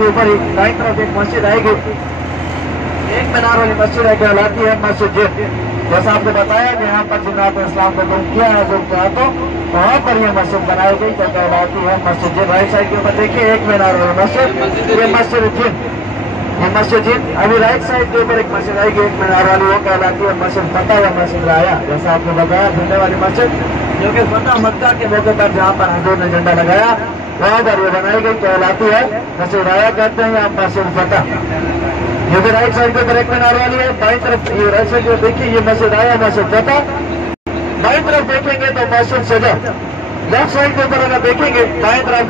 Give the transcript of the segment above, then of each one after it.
के ऊपर एक दाईं तरफ एक मस्जिद आएगी, एक मीनार वाली मस्जिद है, कहलाती है मस्जिद जिद। जैसा आपने बताया कि यहाँ पर जिन्नात इस्लाम को गुम किया है, गुम किया तो वहाँ पर यह मस्जिद बनाई गई तो कहलाती है मस्जिद जिद। राइट साइड के ऊपर देखिए एक मीनार वाली मस्जिद, ये मस्जिद जिद, ये मस्जिद जिद। अभी राइट साइड के ऊपर एक मस्जिद आएगी एक मीनार वाली, वो कहलाती है मस्जिद फतह या मस्जिद राया। जैसा आपने बताया झंडे वाली मस्जिद जो कि फतह मक्का के मौके पर जहाँ पर हुजूर ने झंडा लगाया वहाँ पर ये बनाई गई, कहलाती है मस्जिद राया कहते हैं या मस्जिद फतह। ये भी राइट साइड के ऊपर एक मीनार वाली है, बाईं तरफ ये राइट साइड पर देखिए ये मस्जिद राया मस्जिद फतह। बाईं तरफ देखेंगे तो मस्जिद शजर, लेफ्ट साइड के ऊपर अगर देखेंगे बाईं तरफ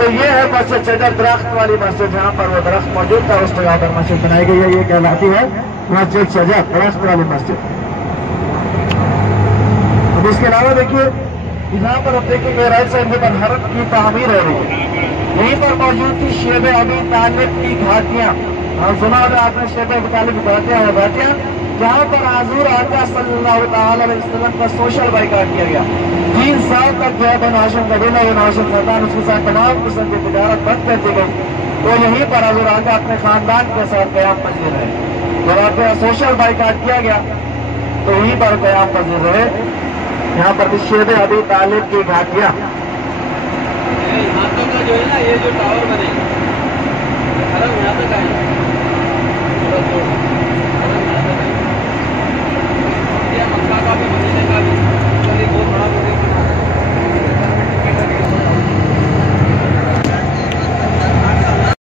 तो ये है मस्जिद शजर, दरख्त वाली मस्जिद, जहाँ पर वो दरख्त मौजूद था उस जगह पर मस्जिद बनाई गई है, ये कहलाती है मस्जिद शजर, दरख्त वाली मस्जिद। अब इसके अलावा देखिए यहाँ पर आप देखेंगे राइट साइड के ऊपर हरम की तामीर हो रही है, यहीं पर मौजूद थी शेब अबी तालिब की घाटियाँ। और सुना होगा आपने शेब अबी तालिब की घाटियाँ है, घाटियाँ जहाँ पर हुजूर आका सल्लल्लाहु अलैहि वसल्लम का सोशल बाइकाट किया गया। 3 साल तक जो है बनु हाशिम कबीला, बनु हाशिम खानदान, उसके साथ तमाम किस्म की तिजारत बंद कर दी गई। तो यहीं पर हुजूर आका अपने खानदान के साथ क़याम पजीर रहे। जब आपका सोशल बाइकाट किया गया तो यहीं पर क़याम पजीर रहे। यहाँ पर शेब अबी तालिब की घाटियाँ, जो है ना ये जो टावर बने यहाँ तक आए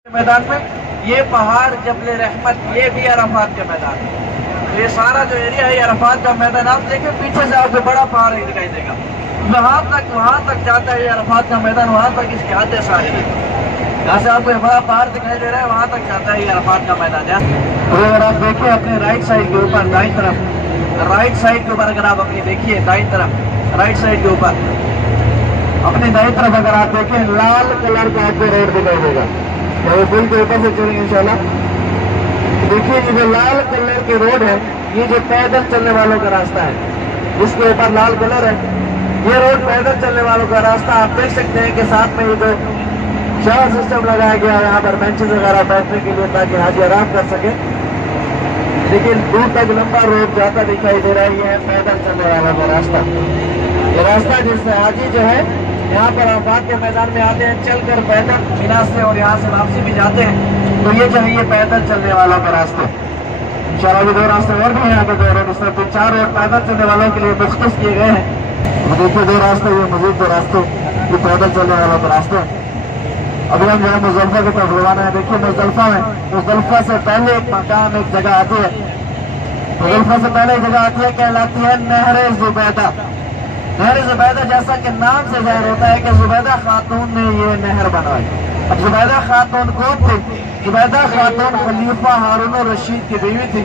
मैदान में ये पहाड़ जबल रहमत, ये भी अराफात के मैदान है। ये सारा जो एरिया है अराफात का मैदान, आप देखें पीछे से आपको बड़ा पहाड़ दिखाई देगा, वहाँ तक जाता है ये अराफात का मैदान, वहाँ तक इसकी हदें सारी है। यहाँ से आपको बड़ा पहाड़ दिखाई दे रहा है, वहाँ तक जाता है ये अराफात का मैदान है। और अगर आप देखिए अपने राइट साइड के ऊपर दाईं तरफ, राइट साइड के ऊपर अगर आप अपनी देखिए दाईं तरफ राइट साइड के ऊपर अपनी दाईं तरफ अगर आप देखें लाल कलर का आपको रोड दिखाई देगा, तो पुल के ऊपर से चलेंगे इंशाल्लाह। देखिए ये जो लाल कलर की रोड है ये जो पैदल चलने वालों का रास्ता है, जिसके ऊपर लाल कलर है, ये रोड पैदल चलने वालों का रास्ता। आप देख सकते हैं कि साथ में ये जो शावर सिस्टम लगाया गया है यहाँ पर बेंचेस वगैरह बैठने के लिए ताकि हाजी आराम कर सके। लेकिन दूर तक लंबा रोड जाता दिखाई दे रहा है, ये है पैदल चलने वालों का रास्ता। ये रास्ता जिससे हाजी जो है यहाँ पर अराफात के मैदान में आते हैं चलकर पैदल मीना से, और यहाँ से वापसी भी जाते हैं, तो ये जो है ये पैदल चलने वालों का रास्ता। इंशाल्लाह भी 2 रास्ते और भी हैं यहाँ पे, 2 रोड, इस तरह 4 रोड पैदल चलने वालों के लिए मुख्तस किए गए हैं। देखिए 2 रास्ते, ये मजीद 2 रास्ते ये पैदल चलने वालों का रास्ता। अभी हम जो है मुज़दलिफ़ा की तरफ रवाना है। देखिए मुज़दलिफ़ा में, मुज़दलिफ़ा से पहले एक मकाम एक जगह आती है, मुज़दलिफ़ा से पहले एक जगह आती है, कहलाती है नहर ज़ुबैदा। नहर ज़ुबैदा जैसा कि नाम से ज़ाहिर होता है कि ज़ुबैदा खातून ने ये नहर बनवाई। अब ज़ुबैदा खातून कौन थी? ज़ुबैदा खातून खलीफा हारून रशीद की बीवी थी।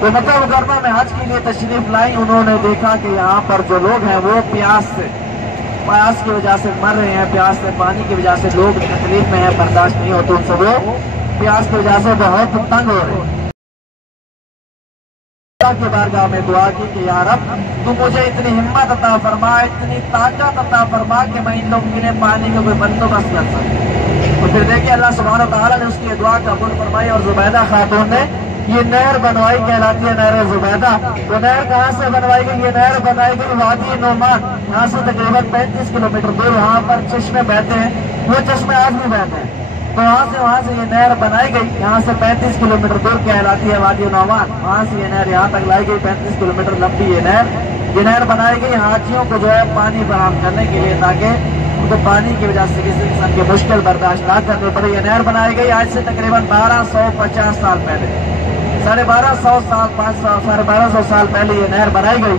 तो मक्का मुकर्रमा में हज के लिए तशरीफ लाई, उन्होंने देखा कि यहाँ पर जो लोग हैं वो प्यास की वजह से मर रहे हैं, प्यास से पानी की वजह से लोग तकलीफ में हैं, बर्दाश्त नहीं होते उनसे, वो प्यास की वजह से बहुत तंग हो रहे हैं। के बारगाह में दुआ की कि या रब तू मुझे इतनी हिम्मत अता फरमा, इतनी ताकत अता फरमा कि मैं इन लोगों के लिए पानी का कोई बंदोबस्त कर सकूं। तो फिर देखिए अल्लाह सुब्हानहू व तआला ने उसकी दुआ कबूल फरमाई और ज़ुबैदा खातून ने ये नहर बनवाई, कहलाती है नहर ज़ुबैदा। तो नहर कहाँ से बनवाई गई? ये नहर बनाई गई वादी नोमान, यहाँ से तकरीबन 35 किलोमीटर दूर, वहाँ पर चश्मे बहते हैं, वो चश्मे आज भी बहते हैं। तो वहाँ से ये नहर बनाई गई, यहाँ से 35 किलोमीटर दूर कहलाती है वादी नोमान, वहाँ से ये नहर यहाँ तक लाई गई, 35 किलोमीटर लंबी ये नहर बनाई गई हाथियों को जो है पानी फराहम करने के लिए, ताकि उनको पानी की वजह से किसी किस्म की मुश्किल बर्दाश्त ना करनी पड़े। ये नहर बनाई गई आज से तकरीबन 1250 साल पहले, 1250 साल 1250 साल पहले ये नहर बनाई गई।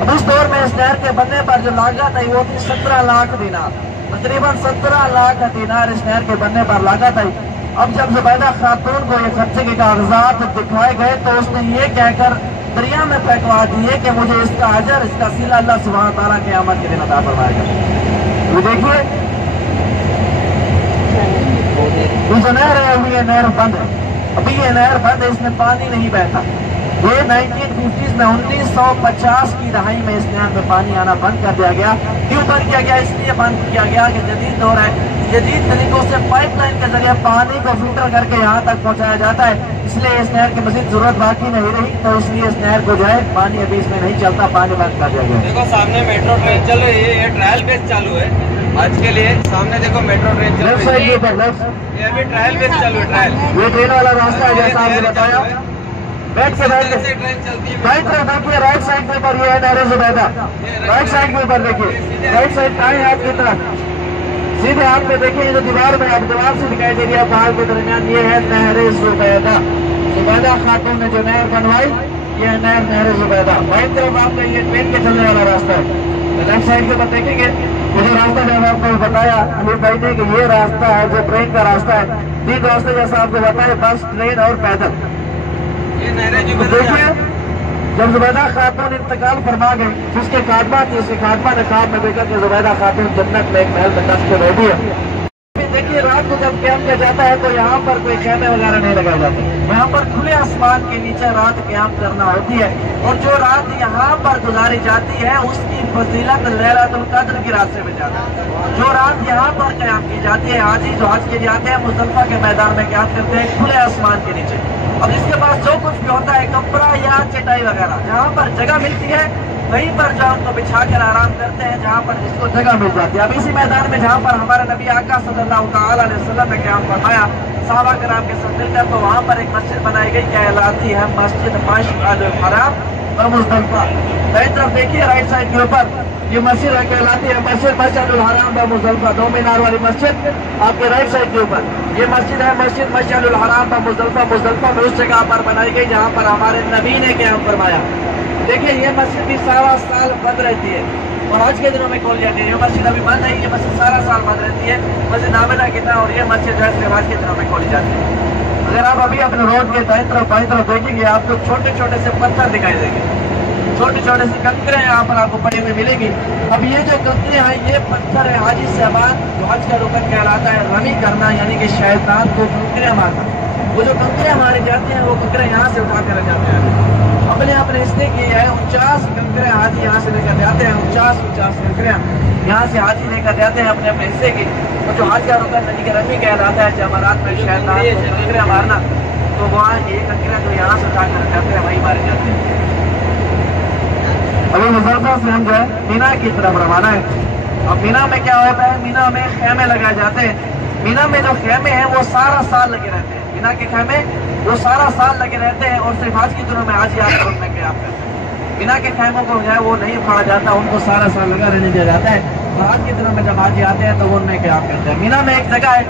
अब उस दौर में इस नहर के बनने पर जो लागत आई वो थी 17 लाख दिनार, तकरीबन 17 लाख दिनार इस नहर के बनने पर लागत आई। अब जब ज़ुबैदा खातून को ये खर्चे के कागजात दिखाए गए तो उसने ये कहकर दरिया में फेंकवा दिए कि मुझे इसका अजर, इसका सिला अल्लाह सुब्हानहू व तआला क़यामत के दिन अता फरमाएगा। तो देखिए ये जो नहर है अभी ये नहर बंद है, अभी ये नहर बंद है, इसमें पानी नहीं बहता। ये 1950 में 1950 की दहाई में इस नहर में पानी आना बंद कर दिया गया। क्यों बंद किया गया? इसलिए बंद किया गया कि जदीद दौर है, जदीद तरीकों से पाइपलाइन के जरिए पानी को फिल्टर करके यहाँ तक पहुँचाया जाता है। इसलिए इस नहर की मजीद जरूरत बाकी नहीं रही, तो इसलिए इस नहर को जो है पानी अभी इसमें नहीं चलता, पानी बंद कर दिया गया। देखो सामने मेट्रो ट्रेन चल रही है, ये ट्रायल बेस चालू है आज के लिए। सामने देखो मेट्रो ट्रेन चल रही है, ये अभी ट्रायल बेस चालू है। ट्रायल ये ट्रेन वाला रास्ता है जैसा आपने बताया। बैठ के ट्रेन चलती है। राइट साइड देखिए, राइट साइड के ऊपर ये है नहर ज़ुबैदा। राइट साइड के ऊपर देखिए, राइट साइड दाएं हाथ की तरफ सीधे हाथ में देखिए, जो दीवार में आप दीवार से दिखाई दे रही है पहाड़ के दरमियान, ये है नहर ज़ुबैदा। ज़ुबैदा खातून ने जो नहर बनवाई, ये है नहर ज़ुबैदा। बाईं तरफ आपका ये ट्रेन के चलने वाला रास्ता है। लेफ्ट साइड के ऊपर देखेंगे, ये जो रास्ता जब आपको बताया अली भाई ने कि ये रास्ता है जो ट्रेन का रास्ता है। तीन रास्ते जैसा आपको बताया, बस, ट्रेन और पैदल। ये नहर तो देखिए, जब ज़ुबैदा खातून इंतकाल फरमा गई, जिसके खात्मा थी, उसके खात्मा ने ख्वाब में देखा कि ज़ुबैदा खातून जन्नत में एक महल में दफ्न के बैठी है। देखिए, रात को जब क्याम किया जाता है तो यहाँ पर कोई खेमे वगैरह नहीं लगाए जाते। यहाँ पर खुले आसमान के नीचे रात क्याम करना होती है, और जो रात यहाँ पर गुजारी जाती है उसकी फजीलत लैलतुल कद्र की रात से मिल जाती है। जो रात यहाँ पर क्याम की जाती है, हाजी जो हज के लिए आते हैं मुज़दलिफ़ा के मैदान में क्याम करते हैं खुले आसमान के नीचे। अब इसके पास जो कुछ भी होता है, कपड़ा या चटाई वगैरह, जहाँ पर जगह मिलती है वहीं पर जो हमको बिछा कर आराम करते हैं, जहाँ पर जिसको जगह मिल जाती है। अब इसी मैदान में जहाँ पर हमारे नबी आका सल्लल्लाहु तआला अलैहि वसल्लम ने क़याम फरमाया, सहाबा कराम के साथ मिलकर, तो वहाँ पर एक मस्जिद बनाई गई, कहलाती है मस्जिद मशअरुल हराम व मुज़दलिफ़ा। दाईं तरफ देखिए, राइट साइड के ऊपर ये मस्जिद है, कहलाती है मस्जिद मशअरुल हराम व मुज़दलिफ़ा। दो मीनार वाली मस्जिद आपके राइट साइड के ऊपर ये मस्जिद है, मस्जिद मशअरुल हराम व मुज़दलिफ़ा। मुज़दलिफ़ा में उस जगह पर बनाई गई जहाँ पर हमारे नबी ने क़याम फरमाया। देखिए, ये मस्जिद भी सारा साल बंद रहती है और आज के दिनों में खोल जाती है। ये मस्जिद अभी बंद है, ये मस्जिद सारा साल बंद रहती है, मस्जिद आमिना की तरह, और ये मस्जिद जो है आज के दिनों में खोली जाती है। अगर आप अभी अपने रोड के दाईं तरफ बाईं तरफ देखेंगे, आपको छोटे छोटे से पत्थर दिखाई देंगे, छोटे छोटे से कंकरे यहाँ पर आपको पड़ी हुई मिलेगी। अब ये जो कंकरे हैं, ये पत्थर है हाजी साहबान, जो हज का रुकन कहलाता है रमी करना, यानी कि शैतान को कंकरे मारना। वो जो कंकरे मारे जाते हैं, वो कंकरे यहाँ से उठा कर जाते हैं। अपने इसने किए है 49 कंकरे हाजी यहाँ से लेकर जाते हैं, 49 कंकरे यहाँ से हाजी लेकर जाते हैं अपने अपने हिस्से की। तो जो हज का रुकन यानी कि रमी कहलाता है, जमारात में शैतान को कंकरे मारना, तो वहाँ ये कंकरे जो यहाँ से उठा कर जाते हैं वही मारे जाते हैं। अभी मुज़दलिफ़ा से हम जो है मीना की तरफ रवाना है। अब मीना में क्या होता है, मीना में खेमे लगाए जाते हैं। मीना में जो खेमे हैं वो सारा साल लगे रहते हैं। मीना के खेमे वो सारा साल लगे रहते हैं, और सिर्फ आज के दिनों में आज याद करने के आप करते हैं। मीना के खेमों को जो है वो नहीं उखाड़ा जाता, उनको सारा साल लगा रहने दिया जाता है। और आज के दिनों में जब हाजी आते हैं तो वो उनमें क्या करते हैं। मीना में एक जगह है,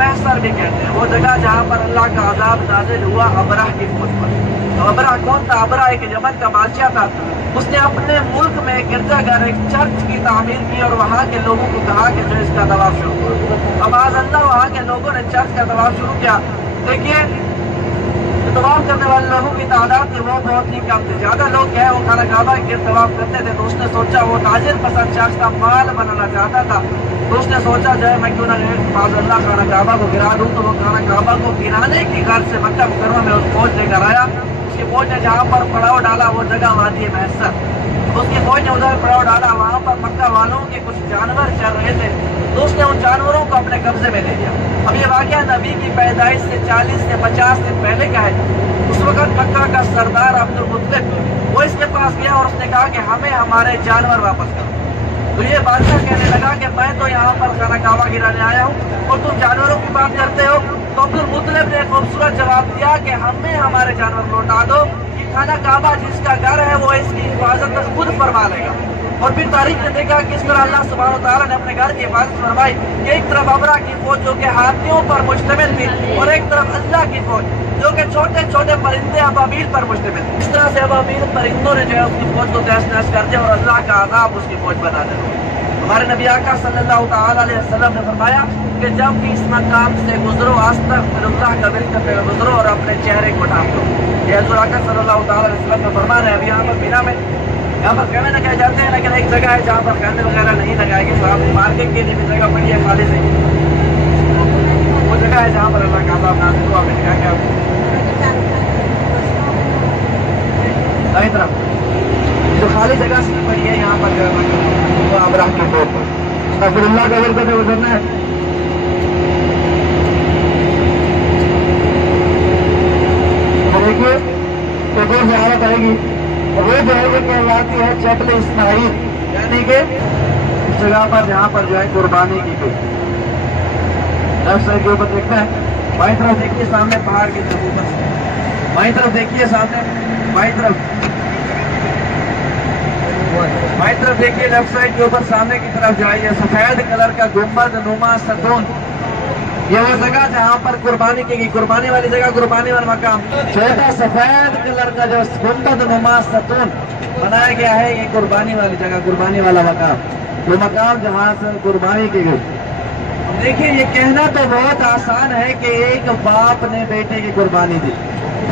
महसर भी कहते हैं, वो जगह जहाँ पर अल्लाह का अज़ाब नाज़िल हुआ अबरह की फौज पर। तो अबरह कौन था? अबरह एक यमन का बादशाह था। उसने अपने मुल्क में एक गिरजाघर, एक चर्च की तामीर की, और वहाँ के लोगों को कहा कि जो इसका तवाफ शुरू करो। अब आज़ल्लाह वहाँ के लोगों ने चर्च का तवाफ शुरू किया। देखिए, तवाफ करने वाले लोगों की तादाद थी वो बहुत ही कम थी। ज्यादा लोग क्या है वो खाना काबा के तवाफ करते थे। तो उसने सोचा, वो ताजिर पसंद शख्स का माल बनाना चाहता था, तो उसने सोचा जो है मैं क्यों ना अल्लाह खाना काबा को गिरा दूं। तो वो खाना काबा को गिराने की गर्ज से मक्का मुकर्रमा में उस फौज लेकर आया। उसकी फौज ने जहाँ पर पड़ाव डाला वो जगह वादी महसर, उसकी फौज ने उधर पड़ाव डाला। वहाँ पर मक्का वालों के कुछ जानवर चल रहे थे, तो उसने उन जानवरों को अपने कब्जे में ले लिया। अब ये वाक़या नबी की पैदाइश से 40 से 50 दिन पहले का है। उस वक्त मक्का का सरदार अब्दुल मुत्तलिब वो इसके पास गया और उसने कहा कि हमें हमारे जानवर वापस करो। तो ये बादशाह कहने लगा कि मैं तो यहाँ पर खाना काबा गिराने आया हूँ और तुम जानवरों की बात करते हो। तो अब्दुल मुत्तलिब ने खूबसूरत जवाब दिया कि हमें हमारे जानवर लौटा दो। ये खाना काबा जिसका घर है वो इसकी हिफाजत खुद फरमा लेगा। और फिर तारीख ने देखा कि इस पर अल्लाह सुब्हानहू तआला ने अपने घर की हिफाजत फरमाई। एक तरफ अबरा की फौज जो कि हाथियों पर मुश्तमिल थी, और एक तरफ अल्लाह की फौज जो कि छोटे छोटे परिंदे अबाबील पर मुश्तमिल थी। इस तरह से अबाबील परिंदों ने जो है उसकी फौज को तहस नहस कर दिया और अल्लाह का अज़ाब उसकी फौज बना दिया। हमारे नबी आका सल्लल्लाहु तआला अलैहि वसल्लम ने फरमाया कि जब भी इस मकाम से गुजरो अस्तग़फिरुल्लाह का करते हुए गुजरो और अपने चेहरे को ढांप लो। ये हुज़ूर आका सल्लल्लाहु तआला अलैहि वसल्लम का फरमान है। अभी यहाँ पर मीना में यहाँ पर खेमे लगाए जाते हैं, लेकिन एक जगह है जहाँ पर खेमे वगैरह नहीं लगाएंगे। तो आप मार्केट के लिए भी जगह पड़ी है खाली से, वो जगह है जहाँ पर अल्लाह का अज़ाब नाज़िल हुआ। मैं दिखाएंगे आपको दाईं तरफ जो खाली जगह सी पड़ी है यहाँ पर, वो अबराह की फौज पर अस्तग़फिरुल्लाह का करते हुए गुजरना है। دیکھیے ایک اور زیارت آئے گی، وہ جو ہے یہ کہلاتی ہے جبل اسماعیل، یعنی کہ اس جگہ پر جہاں پر جو ہے قربانی کی گئی۔ لیفٹ سائڈ کے اوپر دیکھنا ہے، بائیں طرف دیکھیے سامنے پہاڑ کی طرف اوپر سے، بائیں طرف دیکھیے سامنے، بائیں طرف دیکھیے لیفٹ سائڈ کے اوپر سامنے کی طرف جائیے، سفید کلر کا گنبد نما ستون، یہ وہ جگہ جہاں پر قربانی کی گئی، قربانی والی جگہ، قربانی والا مقام، چھوٹا سفید کلر کا جو گنبد نما ستون بنایا گیا ہے، یہ قربانی والی جگہ، قربانی والا مقام، یہ مقام جہاں سے قربانی کی گئی۔ دیکھیے یہ کہنا تو بہت آسان ہے کہ ایک باپ نے بیٹے کی قربانی دی،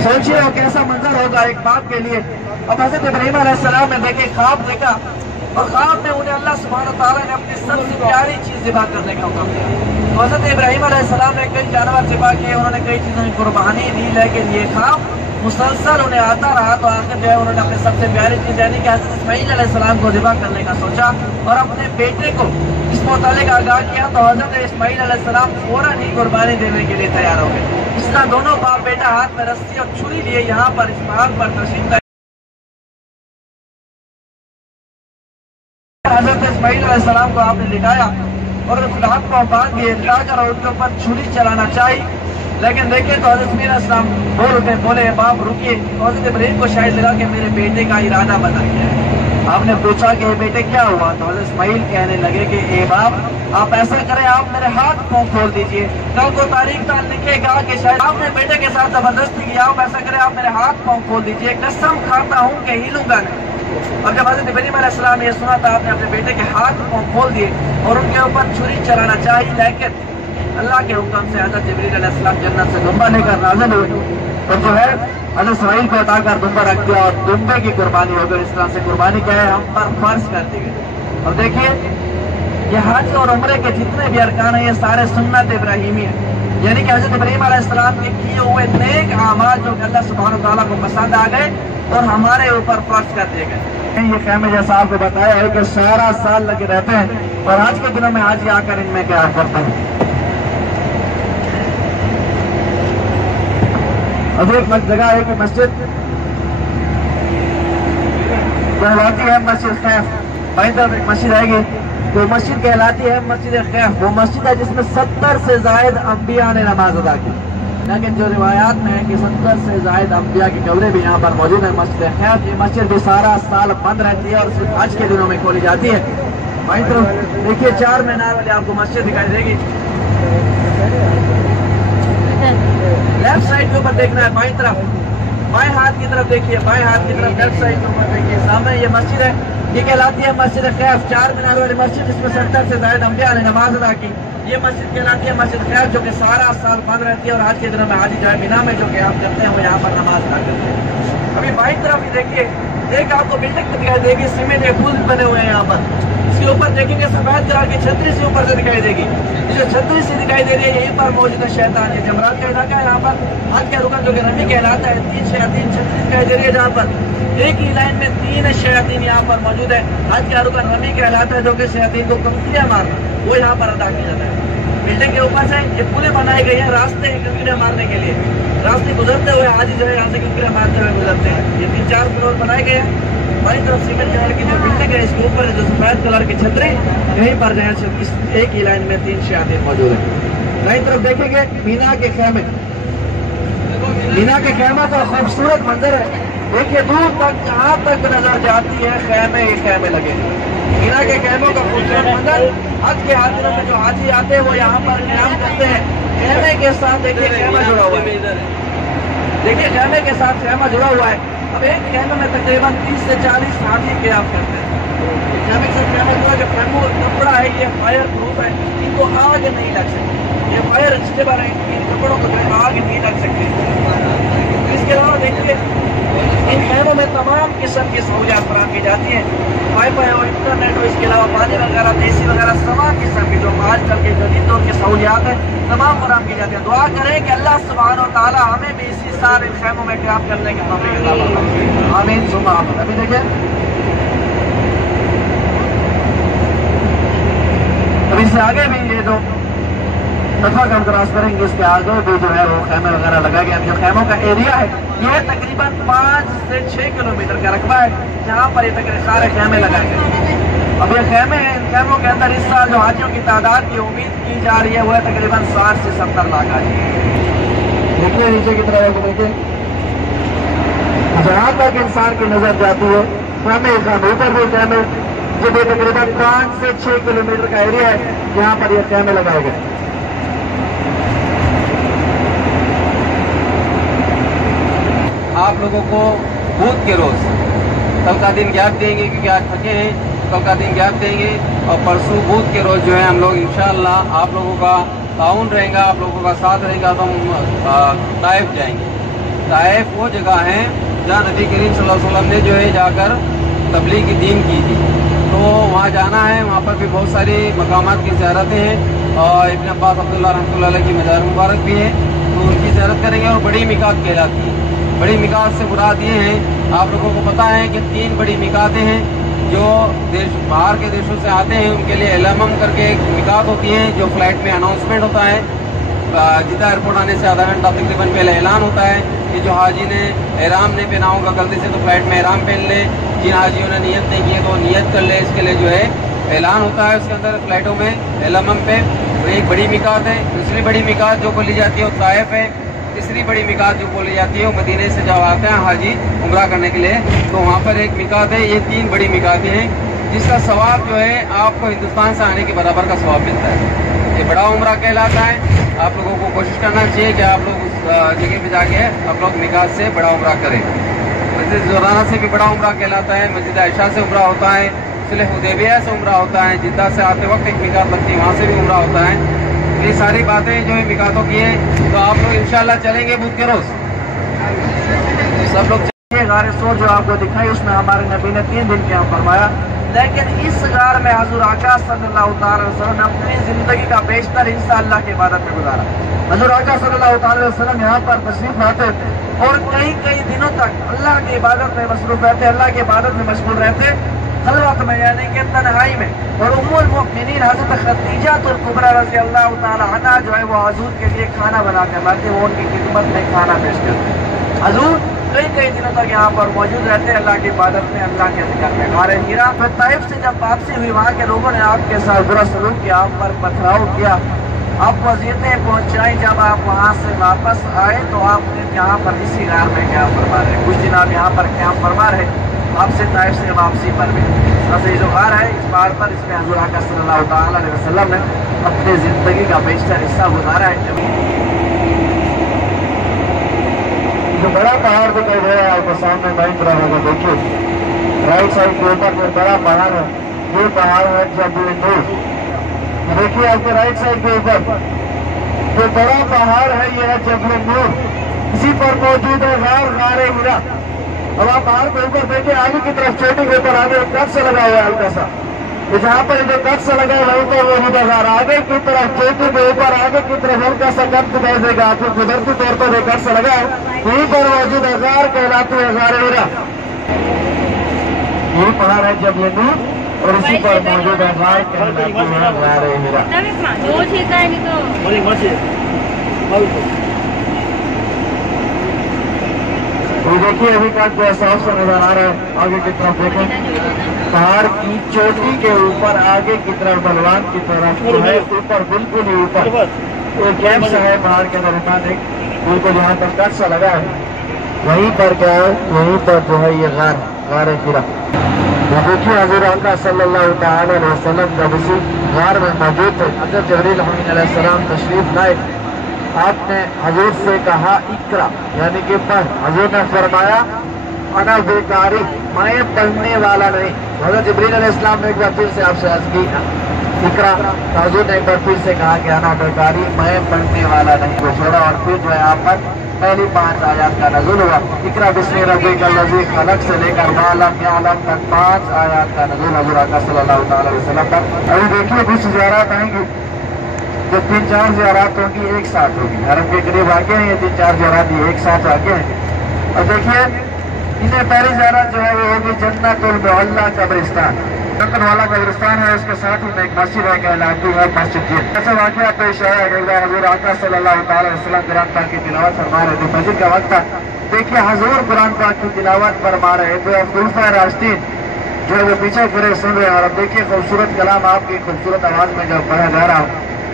سوچیے وہ کیسا منظر ہوگا ایک باپ کے لیے۔ اب حضرت ابراہیم علیہ السلام نے دیکھے خواب دیکھا، اور خواب میں انہیں اللہ سبحانہ وتعالیٰ نے اپنی سب سے پیاری چیز ذبح کرنے کا حکم دیا۔ تو حضرت ابراہیم علیہ السلام نے کئی جانور ذبح کیے، انہوں نے کئی چیزوں کی قربانی دی، لیکن یہ خواب مسلسل انہیں آتا رہا، تو آخر جو ہے انہوں نے اپنے سب سے پیاری چیز یعنی کہ حضرت اسماعیل علیہ السلام کو ذبح کرنے کا سوچا، اور اپنے بیٹے کو اس متعلق آگاہ کیا، تو حضرت اسماعیل علیہ السلام فوراً ہی قربانی دینے کے لیے تیار ہو گئے۔ اس طرح دونوں باپ بیٹا ہاتھ میں رسی اور چھری لیے یہاں پر اس پہاڑ پر تشریف لائے۔ حضرت اسماعیل علیہ السلام کو آپ نے لٹایا اور اس ہاتھ کو باندھ دیے، لٹا کر ان کے اوپر چھری چلانا چاہیے، لیکن دیکھیں تو حضرت اسماعیل علیہ السلام بول اٹھے، بولے باپ رکیے۔ حضرت ابراہیم کو شاید لگا کہ میرے بیٹے کا ارادہ بدل گیا ہے۔ آپ نے پوچھا کہ بیٹے کیا ہوا، تو حضرت اسماعیل کہنے لگے کہ اے باپ آپ ایسا کریں، آپ میرے ہاتھ پاؤں کھول دیجئے، کل کو تاریخ دان لکھے گا کہ شاید آپ نے بیٹے کے ساتھ زبردستی کی، آپ ایسا کریں آپ میرے ہاتھ پاؤں کھول دیجئے، قسم کھاتا ہوں کہ ہلوں گا نہیں۔ اور جب حضرت ابراہیم علیہ السلام نے یہ سنا تھا، آپ نے اپنے بیٹے کے ہاتھ پاؤں کھول دیے اور ان کے اوپر چھری چلانا چاہیے، لیکن اللہ کے حکم سے حضرت جبریل علیہ السلام جنت سے دمبا لے کر نازل ہوئے، اور جو ہے حضرت اسماعیل کو اٹھا کر دمبا رکھ دیا اور دمبے کی قربانی ہو گئی۔ اس طرح سے قربانی کیا ہے ہم پر فرض کر دی گئی۔ اور دیکھیے یہ حج اور عمرے کے جتنے بھی ارکان ہیں یہ سارے سنت ابراہیمی ہیں، یعنی کہ حضرت ابراہیم علیہ السلام کے کیے ہوئے نیک اعمال جو کہ اللہ سبحانہ وتعالیٰ کو پسند آ گئے اور ہمارے اوپر فرض کر دیے گئے۔ یہ خیمے جیسا آپ کو بتایا ہے کہ سارا سال لگے رہتے ہیں، اور آج کے دنوں میں حاجی آ کر ان میں کیا کرتے ہیں۔ اب ایک جگہ ہے کہ مسجد کہلاتی ہے مسجد خیف، بائیں طرف ایک مسجد آئے گی تو مسجد کہلاتی ہے مسجد خیف، وہ مسجد ہے جس میں 70 سے زائد انبیاء نے نماز ادا کی، لیکن جو روایات میں ہے کہ 70 سے زائد انبیاء کی قبریں بھی یہاں پر موجود ہیں مسجد خیف۔ یہ مسجد بھی سارا سال بند رہتی ہے اور صرف حج کے دنوں میں کھولی جاتی ہے۔ بائیں طرف دیکھیے 4 مینار والی آپ کو مسجد دکھائی دے گی، لیفٹ سائڈ کے اوپر دیکھنا ہے، بائیں طرف، بائیں ہاتھ کی طرف دیکھیے، بائیں ہاتھ کی طرف لیفٹ سائڈ کے اوپر دیکھیے، سامنے یہ مسجد ہے، یہ کہلاتی ہے مسجد خیف، 4 مینار والی مسجد جس میں 70 سے زائد انبیاء نے نماز ادا کی۔ یہ مسجد کہلاتی ہے مسجد خیف، جو کہ سارا سال بند رہتی ہے، اور آج کے دنوں میں حاجی جو ہے مینا میں جو کہ آپ جاتے ہیں وہ یہاں پر نماز ادا کرتے ہیں۔ ابھی بائیں طرف ہی دیکھیے، ایک آپ کو بلڈنگ دکھائی دے گی، سیمنٹ کے پل بنے ہوئے ہیں یہاں پر، اس کے اوپر دیکھیں گے سفید کلر کی چھتری سی اوپر سے دکھائی دے گی، جو چھتری سی دکھائی دے رہی ہے یہیں پر موجود ہے شیطان، یہ جمرات کا علاقہ ہے، یہاں پر حج کا رکن جو کہ رمی کہلاتا ہے، 3 شیاطین چھتری دکھائی دے رہی ہے، جہاں پر ایک ہی لائن میں 3 شیاطین یہاں پر موجود ہے۔ حج کا رکن رمی کہلاتا ہے، جو کہ شیاطین کو کنکریاں مارنا وہ یہاں پر ادا کیا جاتا ہے۔ بلڈنگ کے اوپر سے یہ پلیں بنائی گئی ہیں راستے کنکریاں مارنے کے لیے، راستے گزرتے ہوئے حاجی جو ہے یہاں سے کنکریاں مارتے ہوئے گزرتے ہیں۔ یہ 3-4 فلور بنائے گئے ہیں۔ بائیں طرف سیمنٹ کلر کی جو بلڈنگ ہے اس کے اوپر جو سفید کلر کی چھتری، یہیں پر جو ہے ایک ہی لائن میں 3 شیاطین موجود ہیں۔ دائیں طرف دیکھیں گے مینا کے خیمے، مینا کے خیمہ کا خوبصورت منظر ہے، دیکھیے دور تک جہاں تک نظر جاتی ہے خیمے ہی خیمے لگے۔ مینا کے خیموں کا خوبصورت منظر، حج کے حاضروں میں جو حاجی آتے ہیں وہ یہاں پر قیام کرتے ہیں، خیمے کے ساتھ دیکھیے خیمہ جڑا ہوا ہے، دیکھیے خیمے کے ساتھ خیمہ جڑا ہوا ہے۔ اب ایک خیمے میں تقریباً 30 سے 40 حاجی قیام کرتے ہیں۔ خیمے کے ساتھ خیمہ جڑا جو کپڑا ہے یہ فائر پروف ہے، ان کو آگ نہیں لگ سکتی، یہ فائر اسٹیبل ہے، ان کپڑوں کو آگ نہیں لگ سکتی۔ اس کے علاوہ دیکھیے ان خیموں میں تمام قسم کی سہولیات فراہم کی جاتی ہیں، وائی فائی ہو، انٹرنیٹ ہو، اس کے علاوہ پانی وغیرہ، اے سی وغیرہ، تمام قسم کی جو آج کل کے جدید دور کی سہولیات ہیں تمام فراہم کی جاتی ہیں۔ دعا کریں کہ اللہ سبحانہ و تعالیٰ ہمیں بھی اسی سارے خیموں میں قیام کرنے کی توفیق عطا فرمائے، آمین ثم آمین۔ ابھی دیکھیں ابھی سے آگے بھی یہ جو दफा हम क्रॉस करेंगे, इसके आगे भी जो है वो खैमे वगैरह लगा गया। जो खैमों का एरिया है ये तकरीबन 5 से 6 किलोमीटर का रकबा है, जहाँ पर ये तकरीबन सारे खैमे लगाए गए। अब ये खैमे हैं, इन खैमों के अंदर इस साल जो हाजियों की तादाद की उम्मीद की जा रही है वो है तकरीबन 60 से 70 लाख हाजी। देखिए नीचे की तरफ देखिए, जहाँ तक इंसान की नजर जाती है खैमे ऊपर भी खैमे, जो तकरीबन 5 से 6 किलोमीटर का एरिया है जहाँ पर ये खैमे लगाए गए। आप लोगों को बुध के रोज कल का दिन गैप देंगे, क्योंकि आज थके हैं, कल का दिन गैप देंगे और परसों बुध के रोज जो है हम लोग इंशाअल्लाह आप लोगों का ताउन रहेगा, आप लोगों का साथ रहेगा, तो हम ताइफ जाएंगे। ताइफ वो जगह है जहाँ नबी करीम सल्लल्लाहु अलैहि वसल्लम ने जो है जाकर तबलीग की दीन की थी, तो वहाँ जाना है। वहाँ पर भी बहुत सारी मकामात की ज़ियारतें हैं और इब्न अब्बास अब्दुल्ला रहमतुल्लाह अलैह की मजार मुबारक भी है, तो उनकी ज़ियारत करेंगे। और बड़ी मिकात कहलाती है। बड़ी मिकात से मुराद ये हैं, आप लोगों को पता है कि 3 बड़ी मिकातें हैं जो बाहर के देशों से आते हैं, उनके लिए एलमम करके एक मिकात होती है जो फ्लाइट में अनाउंसमेंट होता है। जिद्दा एयरपोर्ट आने से आधा घंटा तकरीबन पहले ऐलान होता है कि जो हाजी ने एहराम नहीं पहना होगा गलती से, तो फ्लाइट में एहराम पहन ले। जिन हाजियों ने नियत नहीं की है तो नियत कर ले, इसके लिए जो है ऐलान होता है उसके अंदर फ्लाइटों में एलमम पे। तो एक बड़ी मिकात है। दूसरी बड़ी मिकात जो बोली जाती है वो ताइफ है। तीसरी बड़ी मिकात जो बोली जाती है वो मदीने से जब आते हैं हाजी उम्रा करने के लिए, तो वहाँ पर एक मिकात है। ये 3 बड़ी मिकातें हैं जिसका सवाब जो है आपको हिंदुस्तान से आने के बराबर का सवाब मिलता है। ये बड़ा उम्रा कहलाता है। आप लोगों को कोशिश करना चाहिए कि आप लोग उस जगह पे जाके आप लोग मिकात से बड़ा उम्रा करें। मस्जिद ज़ुराना से भी बड़ा उम्रा कहलाता है, मस्जिद आयशा से उम्रा होता है, सुलह हुदैबिया से उम्रा होता है, जिद्दा से आते वक्त एक मिकात लगती है वहाँ से भी उम्रा होता है। ये सारी बातें जो है मिकातों की है, तो आप लोग इंशाल्लाह चलेंगे बुध के रोज सब लोग। गार सोर जो आपको दिखाई उसमें हमारे नबी ने 3 दिन क्या फरमाया, लेकिन इस गार में हुजूर आका सल्लल्लाहु अलैहि वसल्लम ने अपनी जिंदगी का बेशतर हिस्सा अल्लाह की इबादत में गुजारा। हुजूर आका सल्लल्लाहु अलैहि वसल्लम यहाँ पर तशरीफ लाते और कई दिनों तक अल्लाह की इबादत में मसरूफ रहते, अल्लाह की इबादत में मशगूल रहते, खलवत में यानी कि तन्हाई में। और उम्मुल मोमिनीन हज़रत खदीजा कुबरा रज़ी अल्लाह तआला अन्हा जो है वो हुजूर के लिए खाना बना कर लाते, वो उनकी खिदमत में खाना पेश करते। हुजूर कई दिनों तक यहाँ पर मौजूद रहते अल्लाह की इबादत में, अल्लाह के ज़िक्र में। गारे हिरा फिर ताइफ से जब वापसी हुई, वहाँ के लोगों ने आपके साथ बुरा सलूक किया, आप पर पथराव किया, आपको अज़ियतें पहुँचाई। जब आप वहाँ से वापस आए तो आपने यहाँ पर इसी गार में क्या फरमा रहे, कुछ दिन आप यहाँ पर क्या फरमा रहे, आपसे ताइफ से वापसी पर भी। सबसे जो गार है इस बार पर, इसमें हुजूर आका सल्लल्लाहु अलैहि वसल्लम ने अपनी ज़िंदगी का बेशतर हिस्सा गुजारा है। जो बड़ा पहाड़ दिखाई दे रहा है आपको सामने बाईं तरफ होगा, देखिए राइट साइड के ऊपर जो बड़ा पहाड़ है ये पहाड़ है जबल नूर। देखिए आपके राइट साइड के ऊपर जो बड़ा पहाड़ है ये है जबल नूर। इसी पर मौजूद है गार हिरा। अब आप पहाड़ के ऊपर देखिए, आगे की तरफ चोटी के ऊपर आगे कट से लगा हुआ है हल्का सा, जहाँ पर जो कट से लगा हुआ है वो गार आगे की तरफ चोटी के ऊपर आगे की तरफ हल्का सा कट दिखाई देगा आपको, कुदरती तौर पर एक कट से लगा है, यहीं पर मौजूद है गार कहलाती है गार हिरा। यही पहाड़ है जबल नूर और इसी पर मौजूद है गार कहलाती है गार हिरा। तो देखिए अभी तक जो साफ से नजर आ रहा है, आगे की तरफ देखें पहाड़ की चोटी के ऊपर आगे की तरफ ढलवान की तरफ जो है ऊपर बिल्कुल ही ऊपर एक कैंप सा है पहाड़ के दरमियान, एक बिल्कुल जहाँ पर कट सा लगा है वहीं पर क्या है, वहीं पर जो है ये गार हिरा। तो देखिए हुजूर अल्लाह सल्लल्लाहु अलैहि वसल्लम जब इसी गार में मौजूद थे, हज़रत जिब्रील अलैहिस्सलाम तशरीफ लाए, आपने हजूर से कहा इकरा यानी कि पढ़। हजूर ने फरमाया अना बेकारी, मैं पढ़ने वाला नहीं। हजरत जिब्रील अलैहिस्सलाम ने एक बार फिर से आपसे अर्ज की इकरा, तो हजूर ने एक बार फिर से कहा कि अना बेकारी, मैं पढ़ने वाला नहीं को छोड़ा। और फिर जो है आप पर पहली 5 आयत का नज़ुल हुआ। इकरा बिस्मि रब्बिकल लज़ी खलक से लेकर मालम यालम तक 5 आयत का नज़ुल हजूर आका सल्लल्लाहु अलैहि वसल्लम पर। अभी देखिए कुछ ज़ियारत आएंगी, जो 3-4 ज़ियारत होगी एक साथ होगी, हरम के करीब आगे हैं ये 3-4 ज़ियारत ये एक साथ आगे हैं। और देखिए इन्हें पहली ज़ियारत जो है वो होगी जन्नतुल मुअल्ला कब्रिस्तान। कंकन वाला कब्रिस्तान है, उसके साथ ही में एक मस्जिद है कहलाती है मस्जिद जिद। ऐसा वाक़या पेश आया कि हज़ूर आका सल्लल्लाहु अलैहि वसल्लम कुरान पाक की तिलावत फरमा रहे थे, फजर का वक्त था। देखिए हज़ूर कुरान पाक की तिलावत फरमा रहे थे, खुलफा राशिदीन जो है वो पीछे फिरे सुन रहे हैं। और अब देखिए खूबसूरत कलाम आपकी खूबसूरत आवाज़ में जब पढ़ा जा रहा हो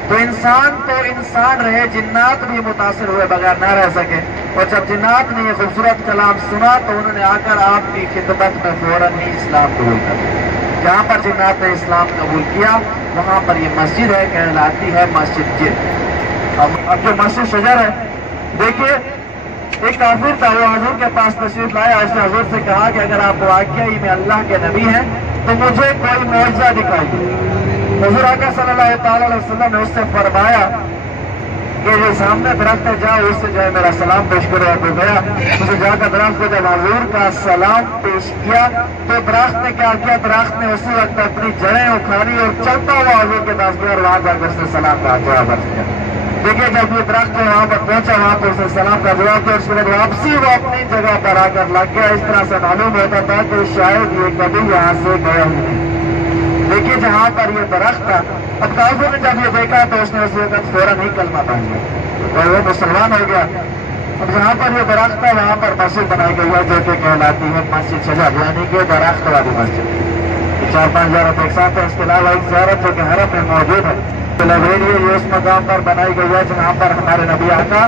तो इंसान रहे, जिन्नात भी मुतासिर हुए बगैर ना रह सके। और जब जिन्नात ने ये खूबसूरत कलाम सुना तो उन्होंने आकर आपकी खिदमत में फौरन ही इस्लाम कबूल कर लिया। जहाँ पर जिन्नात ने इस्लाम कबूल किया वहाँ पर ये मस्जिद है, कहलाती है मस्जिद जिद। अब जो मस्जिद शजर है, देखिए एक काफिर था, वो हजूर के पास तशरीफ लाया। उसने हजूर से कहा कि अगर आप वाकई में अल्लाह के नबी हैं तो मुझे कोई मौजज़ा दिखाइए। हजूर आका सल्लल्लाहु अलैहि वसल्लम ने उससे फरमाया कि जो सामने दरख्त है जाओ, उससे जो है मेरा सलाम पेश करो। तो गया, उसे जाकर दरख्त को जब हजूर का सलाम पेश किया तो दरख्त ने क्या किया, दरख्त ने उसी वक्त अपनी जड़ें उखाड़ी और चलता हुआ हजूर के पास गया और वहां जाकर उसने सलाम का जवाब दिया। देखिए जब ये दरख्त वहां पर पहुंचा, वहां पर उसने सलाम का जवाब दिया, उसके बाद वापसी वो अपनी जगह पर आकर लग गया। इस तरह से मालूम होता था कि शायद ये कभी यहाँ से गया ही नहीं। देखिए जहाँ पर ये दरख्त था, अब काफिर ने जब ये देखा तो उसने उस वक्त फौरन ही कलमा पढ़ लिया और वो मुसलमान हो गया। अब जहाँ पर ये दरख्त था वहाँ पर मस्जिद बनाई गई है जो कि कहलाती है मस्जिद शजर, यानी कि दरख्त वाली मस्जिद। 4-5 ज़ारत एक साथ है। इसके अलावा एक ज़ारत जो कि हरम में मौजूद है, तो लाइब्रेरी ये उस मकाम पर बनाई गई है जहाँ पर हमारे नबी आका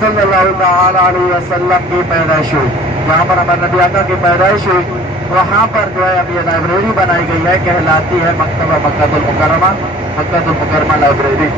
सल्लल्लाहु अलैहि वसल्लम की पैदाइश हुई। जहाँ पर हमारे नबी आका की पैदाइश हुई वहाँ पर जो है अब ये लाइब्रेरी बनाई गई है, कहलाती है मक्तबा मक्कातुल मुकर्रमा लाइब्रेरी।